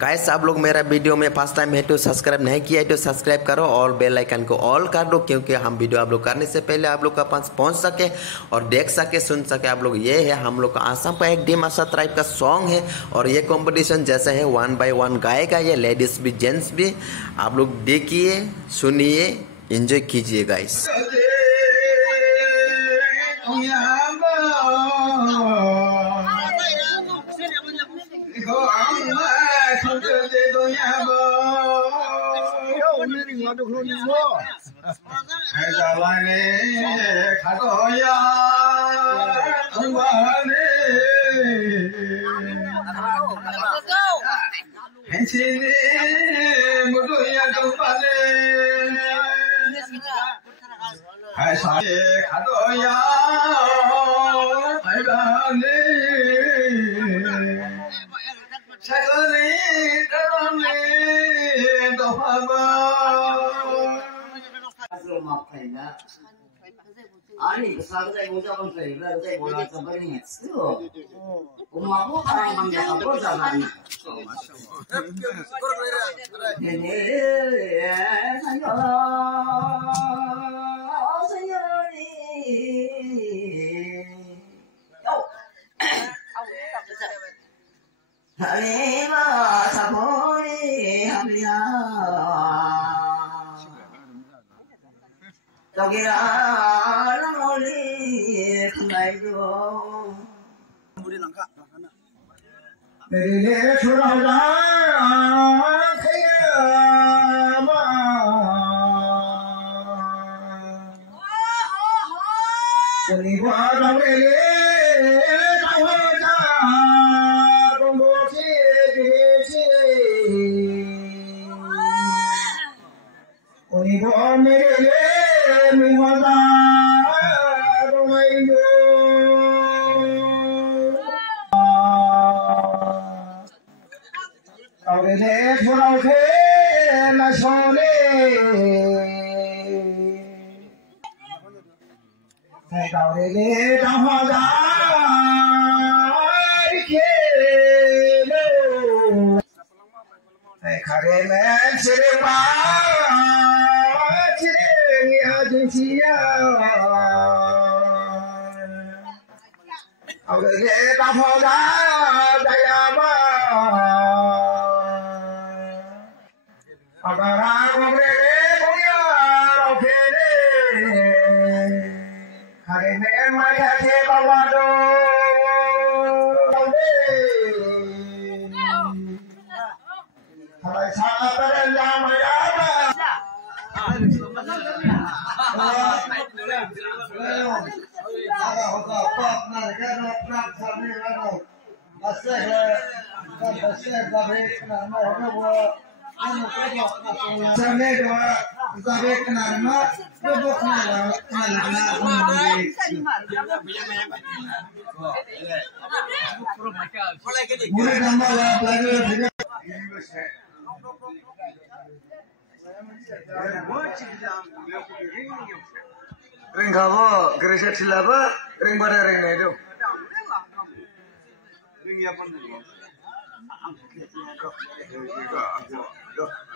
गाइस आप लोग मेरा वीडियो में फर्स्ट टाइम है तो सब्सक्राइब नहीं किया है तो सब्सक्राइब करो और बेल आइकन को ऑल कर दो, क्योंकि हम वीडियो आप लोग करने से पहले आप लोग का पास पहुंच सके और देख सके सुन सके आप लोग। ये है हम लोग का आसाम का एक डिमासा ट्राइब का सॉन्ग है और ये कंपटीशन जैसा है 1 by 1 गाएगा, ये लेडीज भी जेंट्स भी। आप लोग देखिए सुनिए एंजॉय कीजिए गाइस। 아니 사람들 모자만 들이라 제 몰라서 버리네. 엄마고 사람만 내가 보잖아. 네네 사녀리 하리마 사보리 합리야 저기라 랑올리 큰나이도 우리 랑가 내리네 초라라 태야마 우리 과정에 나와자 공복지지 우리 범위를 미워다 로마이요 아우레네 돌아오게 나서네 내가 아우레네 당화다 이케로 내가레네 지레바 지레니아진지야 아우레네 당화다 다야바 아가라 고브레네 보야 오케네 가레네 마야테 바와도 하라이 사가다를 야마야마 ring kamu gereset silapa ring pada ring itu ring apa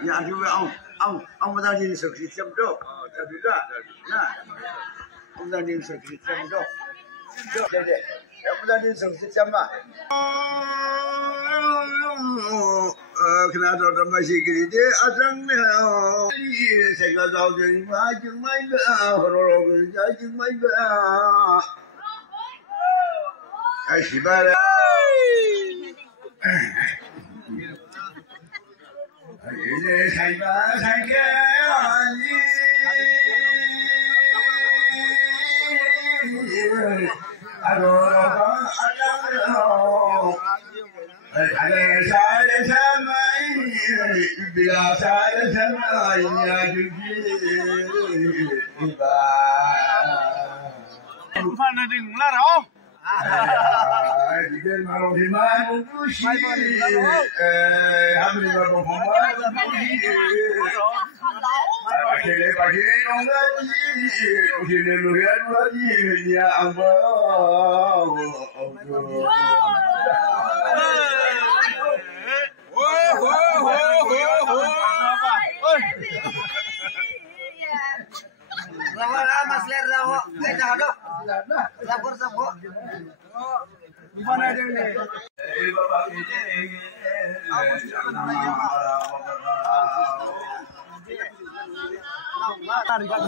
ya juga ông bây giờ nhìn sự kiện chấm đâu thật đúng nè ông giờ nhìn sự kiện chấm đâu đây đây ông giờ nhìn sự kiện chấm à kena ada masih gede asangnya saya tahu jadi macam mana orang jadi mana asyibal ini saya ada sama bila saya sama ini juga bukan ada dengar oh Jadi malam di mana musuh? Hamil baru membuat pagi nongak usia luar lagi ya Allah.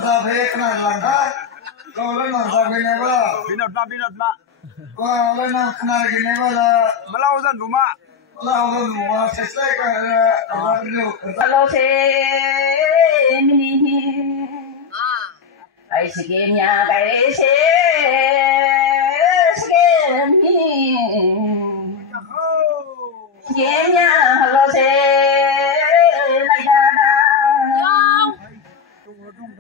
Sa phê cái này làm khác, cô lên làm sao cái này bao? Binat ma. Cô lên làm cái này cái này bao là Malau zan luma. lao lên mua sẽ cái là liệu. Hello mini ai sige nhà cái sige mini sige nhà hello lại ra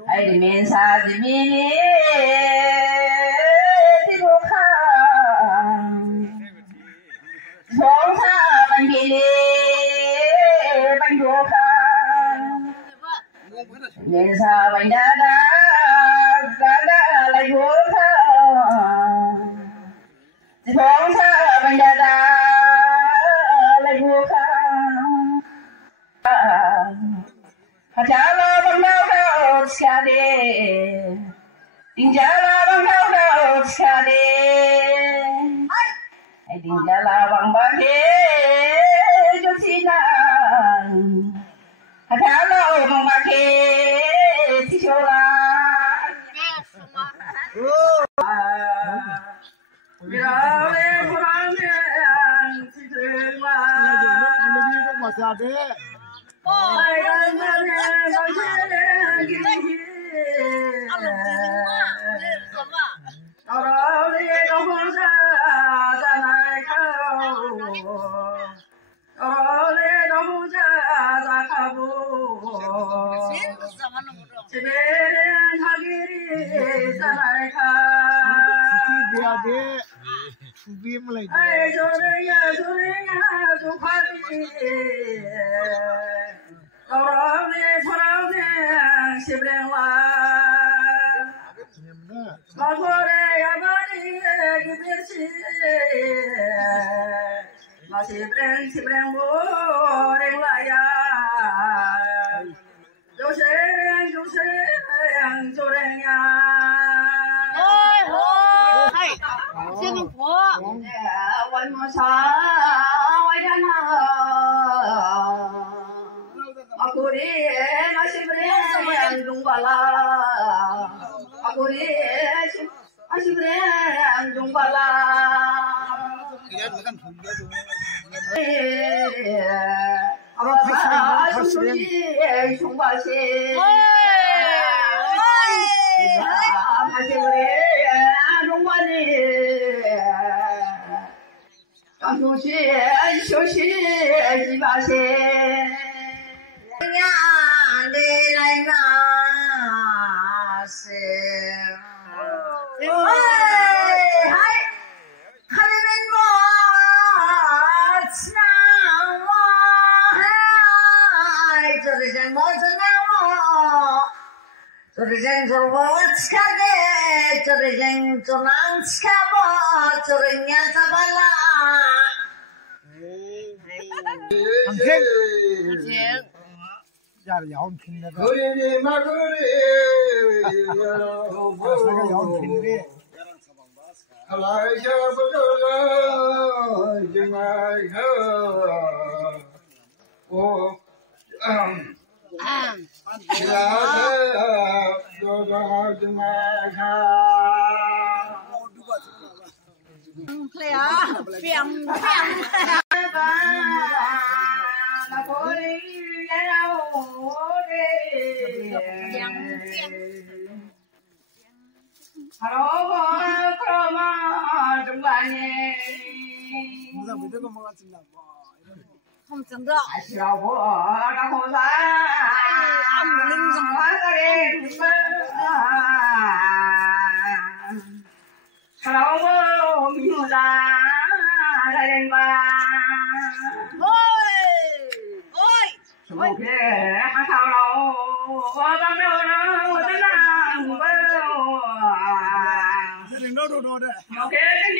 ai mình sa mini đi đâu khá Bóng xa bánh bì bánh đua khá Nhìn xa bánh đá lại đua khá Bóng xa bánh đá lại đua khá Hãy trả lời bằng đau đau xa đi Tình trả lời bằng đau đau xa đi Hãy tình trả lời bằng bao thế cho xin anh Hãy trả lời bằng bao thế thì cho là Vì đó lên của anh thì thương là Ôi anh ơi nói chuyện Ở đi đâu không ra này khâu Ở đi đâu không ra khâu Chỉ biết thằng đi ra này khâu Ai cho đi cho phát đi Ở đi xếp lên Magore amari gibirsi Masibren more laya Joseng jorenya Ôi hay xem mình phố Wan mo sa wayana Magore masibren lungbala Magore Asibren lungbala 저리쟁 저워치카데 저리쟁 저낭치카보 저리냐 잡아라 그리니 마그리 알아셔보라 정말 không chẳng được Hãy subscribe cho kênh Ghiền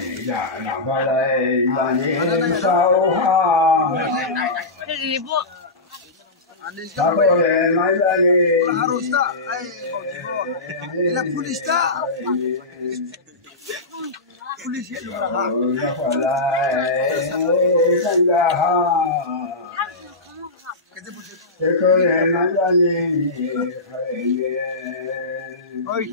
Mì Gõ để không bỏ lỡ những video hấp dẫn. Ribu. Apa harus tak? Ini polis tak? Polis itu berapa? Oi.